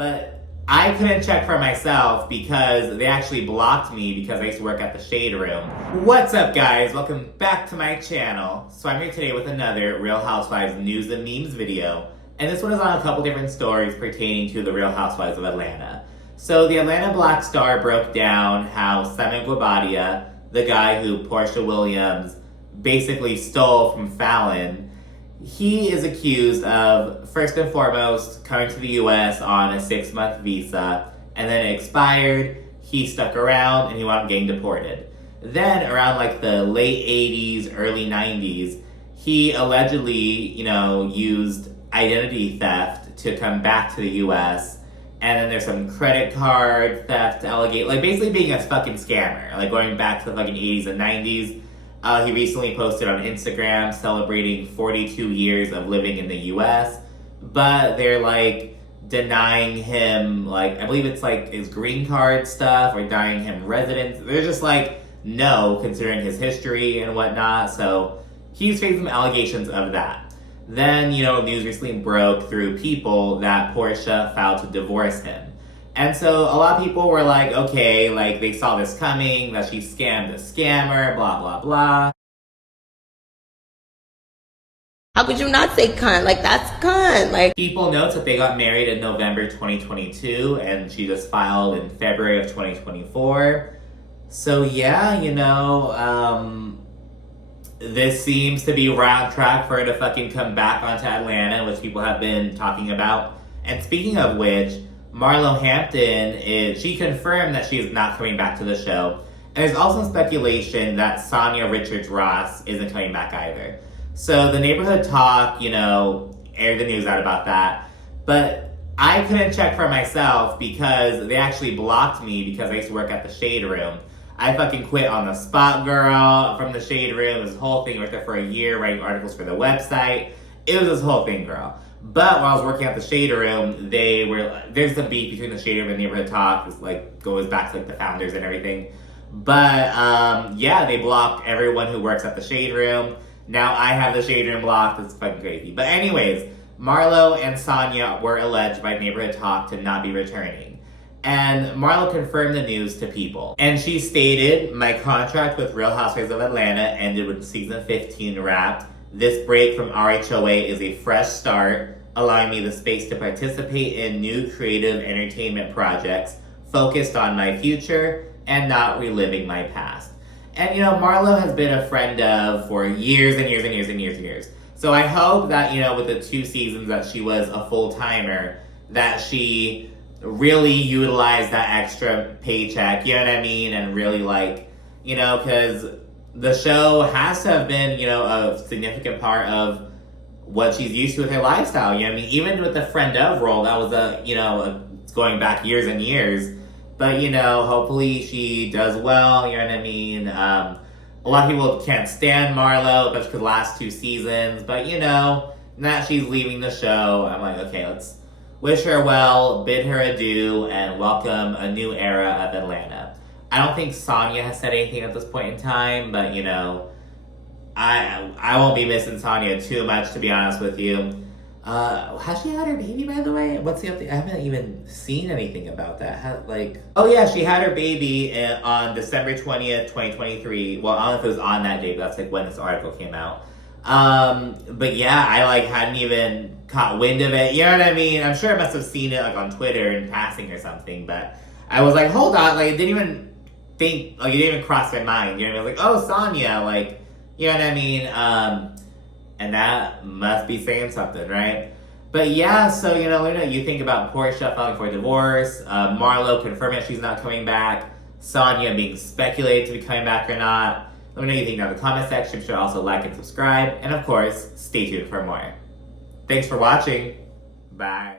But I couldn't check for myself because they actually blocked me because I used to work at the Shade Room. What's up, guys? Welcome back to my channel. So I'm here today with another Real Housewives news and memes video. And this one is on a couple different stories pertaining to the Real Housewives of Atlanta. So the Atlanta Black Star broke down how Simon Guobadia, the guy who Porsha Williams basically stole from Fallon, he is accused of, first and foremost, coming to the US on a 6-month visa, and then it expired, he stuck around, and he wound up getting deported. Then, around like the late 80s, early 90s, he allegedly, used identity theft to come back to the US, and then there's some credit card theft allegation, like basically being a fucking scammer, like going back to the fucking 80s and 90s. He recently posted on Instagram celebrating 42 years of living in the US, but they're like denying him, like, I believe it's like his green card stuff or denying him residence. They're just like, no, considering his history and whatnot. So he's facing some allegations of that. Then, news recently broke through people that Porsha filed to divorce him. And so a lot of people were like, okay, like they saw this coming, that she scammed a scammer, blah, blah, blah. How could you not say cunt? Like, that's cunt. Like, people note that they got married in November 2022 and she just filed in February of 2024. So yeah, this seems to be right on track for her to fucking come back onto Atlanta, which people have been talking about. And speaking of which, Marlo Hampton, she confirmed that she is not coming back to the show. And there's also speculation that Sanya Richards-Ross isn't coming back either. So the Neighborhood Talk, aired the news out about that. But I couldn't check for myself because they actually blocked me because I used to work at the Shade Room. I fucking quit on the spot, girl, from the Shade Room. This whole thing, worked there for a year writing articles for the website. It was this whole thing, girl. But while I was working at the Shade Room, there's some beef between the Shade Room and Neighborhood Talk. This goes back to the founders and everything. But they blocked everyone who works at the Shade Room. Now I have the Shade Room blocked. It's fucking crazy. But anyways, Marlo and Sanya were alleged by Neighborhood Talk to not be returning. And Marlo confirmed the news to people. And she stated, "My contract with Real Housewives of Atlanta ended when season 15 wrapped. This break from RHOA is a fresh start, allowing me the space to participate in new creative entertainment projects focused on my future and not reliving my past." And Marlo has been a friend of for years and years and years and years and years. So I hope that, with the 2 seasons that she was a full-timer, that she really utilized that extra paycheck, you know what I mean? And really because the show has to have been, a significant part of what she's used to with her lifestyle. You know what I mean? Even with the friend of role, that was going back years and years. But, hopefully she does well, you know what I mean? A lot of people can't stand Marlo, especially for the last 2 seasons. But, now that she's leaving the show, I'm like, okay, let's wish her well, bid her adieu, and welcome a new era of Atlanta. I don't think Sanya has said anything at this point in time, but I won't be missing Sanya too much, to be honest with you. Has she had her baby, by the way? What's the update? I haven't even seen anything about that. Oh yeah, she had her baby on December 20th, 2023. Well, I don't know if it was on that day, but that's when this article came out. But yeah, I hadn't even caught wind of it. You know what I mean? I'm sure I must have seen it on Twitter in passing or something, but I was like, hold on, it didn't even think, it didn't even cross my mind. You know what I mean? I was like, oh, Sanya, you know what I mean? And that must be saying something, right? But yeah, so, let me know what you think about Porsha filing for divorce, Marlo confirming she's not coming back, Sanya being speculated to be coming back or not. Let me know what you think down in the comment section. Be sure to also like and subscribe. And of course, stay tuned for more. Thanks for watching. Bye.